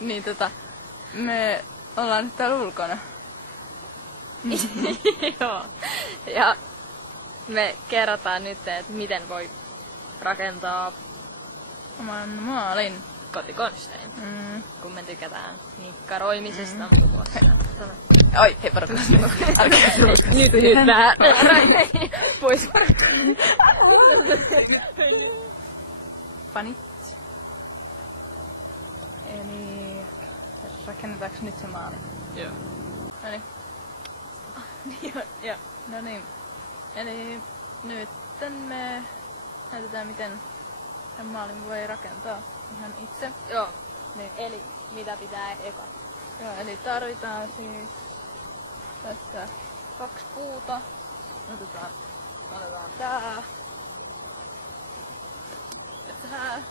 Niin me ollaan nyt täällä ulkona. Joo. Ja me kerrotaan nyt, että miten voi rakentaa oman maalin. kotikonstein. Kun me tykätään nikkaroimisesta muun muassa. Oi, hei porukka. Nyt hyppää. Pois. Fanit. Eli rakennetaanko nyt se maali? Joo. Noniin. Joo. Noniin. Eli nyt me näytetään miten tämän maalin voi rakentaa ihan itse. Joo. Niin. Eli mitä pitää eka? Joo, eli tarvitaan siis tässä 2 puuta. Otetaan tää. Tää.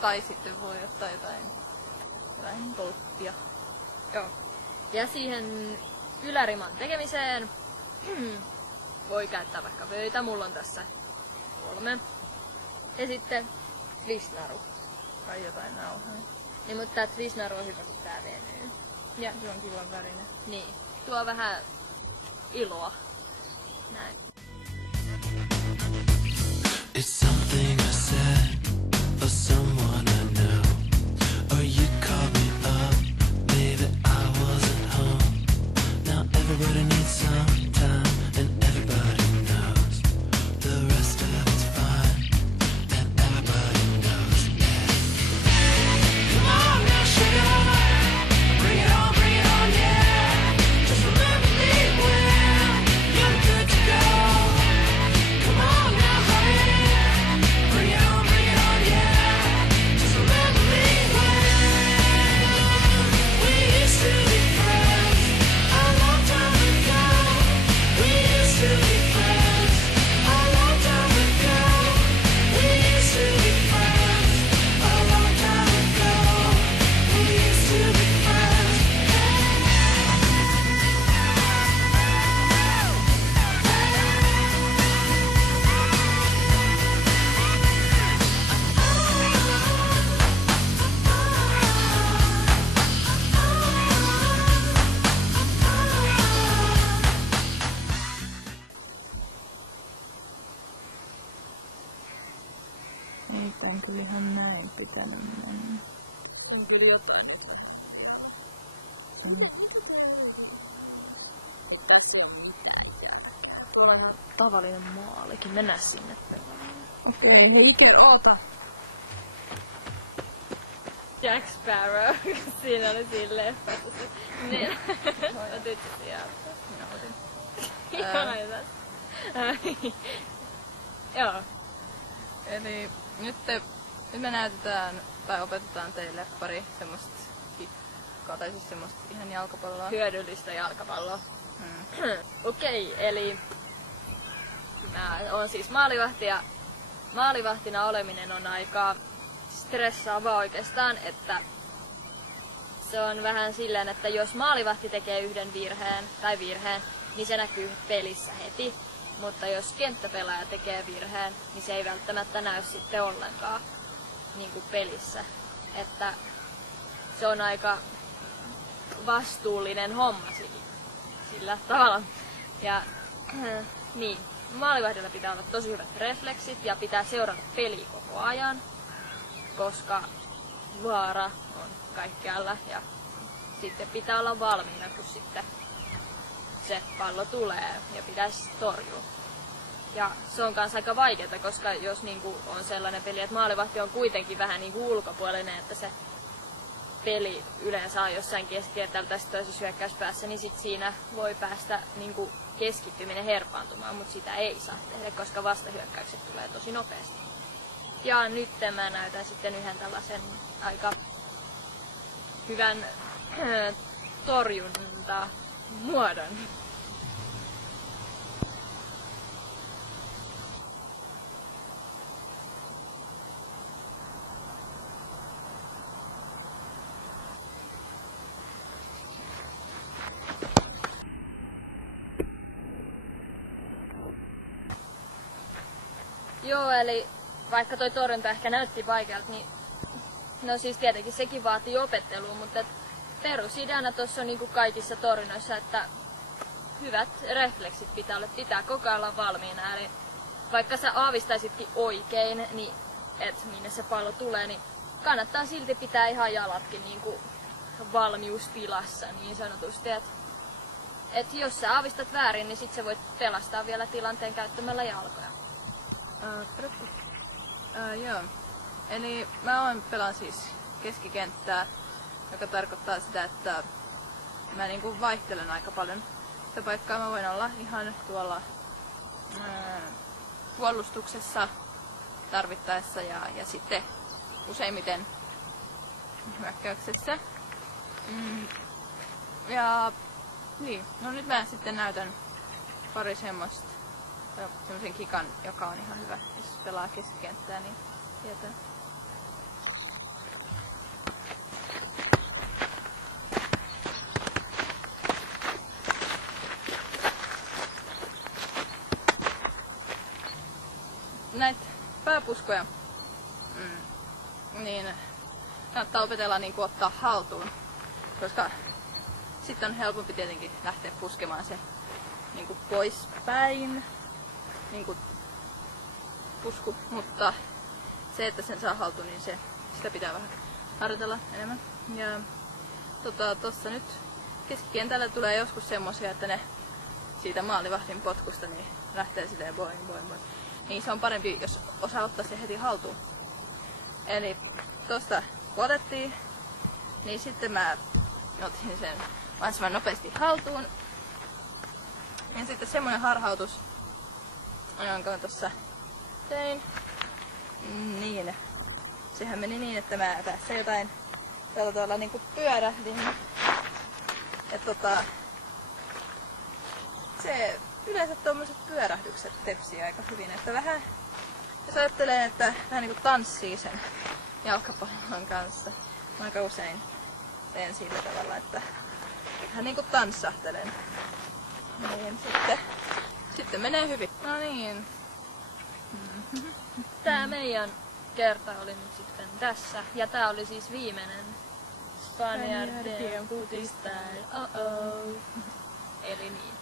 Tai sitten voi ottaa jotain tolppia. Joo. Ja siihen yläriman tekemiseen voi käyttää vaikka pöytä. Mulla on tässä 3. Ja sitten twistnaru. Tai jotain nauhaa. Niin, mutta tää twistnaru on hyvä, kun tää venyy. Ja se on kivan värinen. Niin. Tuo vähän iloa. Näin. It's something I said or someone I know. Or you called me up, maybe I wasn't home. Now everybody needs some time and everybody knows the rest of it's fine and everybody knows. Yeah. Come on now, sugar, bring it on, yeah. Just remember me when you're good to go. Come on now, honey, bring it on, yeah. Just remember me when we used to be friends a long time ago. We used to be friends a long time ago. We used to be friends a long time ago. We used to be friends. Ei tän kyllä ihan näin pitänyt mennä. Onko jotain? Tässä ei ole mitään. Tuolla on tavallinen maalikin. Mennään sinne. Okei, niin ikinä oota. Jack Sparrow. Siinä oli siinä leffassa. Niin. Otit se sieltä. Minä otin. Ihana jotain. Joo. Eli nyt me näytetään tai opetetaan teille pari semmoista kikkaa tai siis semmoista ihan jalkapalloa. Hyödyllistä jalkapalloa. Okei, eli mä oon siis maalivahti ja maalivahtina oleminen on aika stressaavaa oikeastaan, että se on vähän silleen, että jos maalivahti tekee yhden virheen, niin se näkyy pelissä heti. Mutta jos kenttäpelaaja tekee virheen, niin se ei välttämättä näy sitten ollenkaan niin kuin pelissä. Että se on aika vastuullinen homma sillä tavalla. Ja niin, maalivahdilla pitää olla tosi hyvät refleksit ja pitää seurata peliä koko ajan, koska vaara on kaikkialla ja sitten pitää olla valmiina, kun sitten se pallo tulee ja pitäisi torjua. Ja se on kanssa aika vaikeaa, koska jos niinku on sellainen peli, että maalivahti on kuitenkin vähän niinku ulkopuolinen, että se peli yleensä on jossain keskikentällä tässä toisessa hyökkäyspäässä, niin sit siinä voi päästä niinku keskittyminen herpaantumaan, mutta sitä ei saa tehdä, koska vastahyökkäykset tulee tosi nopeasti. Ja nyt mä näytän sitten yhden tällaisen aika hyvän torjuntamuodon. Joo, eli vaikka toi torjunta ehkä näytti vaikealta, niin no siis tietenkin sekin vaatii opettelua, mutta perusideana tuossa on niinku kaikissa torjunnoissa, että hyvät refleksit pitää koko ajan olla valmiina. Eli vaikka sä aavistaisitkin oikein, niin minne se pallo tulee, niin kannattaa silti pitää ihan jalatkin niinku valmiustilassa niin sanotusti. Et jos sä aavistat väärin, niin sit sä voit pelastaa vielä tilanteen käyttämällä jalkoja. Joo. Eli pelaan siis keskikenttää, joka tarkoittaa sitä, että mä niinku vaihtelen aika paljon sitä paikkaa. Mä voin olla ihan tuolla puolustuksessa tarvittaessa ja sitten useimmiten hyökkäyksessä. Ja niin, no nyt mä sitten näytän pari semmoista, semmosen kikan, joka on ihan hyvä, jos pelaa keskikenttää, niin tietää. Näitä pääpuskoja, niin kannattaa opetella niin ottaa haltuun, koska sitten on helpompi tietenkin lähteä puskemaan se niin poispäin, niin pusku, mutta se, että sen saa haltuun, niin sitä pitää vähän harjoitella enemmän. Ja tossa nyt keskikentällä tulee joskus semmosia, että ne siitä maalivahdin potkusta niin lähtee silleen boing, boing, boing. Niin se on parempi, jos osaa ottaa se heti haltuun. Eli tosta kun otettiin, niin sitten mä otin sen mahdollisimman nopeasti haltuun. Ja sitten semmonen harhautus, jonka tossa tein, niin sehän meni niin, että mä tässä jotain tällä tavalla niinku pyörähdin. Ja se yleensä tommoset pyörähdykset tepsii aika hyvin, että vähän jos ajattelee, että vähän niinku tanssii sen jalkapallon kanssa. Mä aika usein teen sillä tavalla, että vähän niinku tanssahtelen. Niin sitten menee hyvin. No niin. Tää meidän kerta oli nyt sitten tässä. Ja tää oli siis viimeinen Spaniardien Footy-style. Eli niin.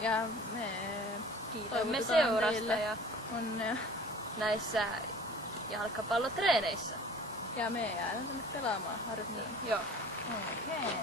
Ja me kiitoimme seurasta ja onnea näissä jalkapallotreeneissä. Ja me jäädään tänne pelaamaan harjoittelemaan. Joo. Okei.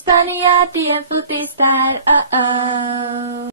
Spaniardien Footy-style,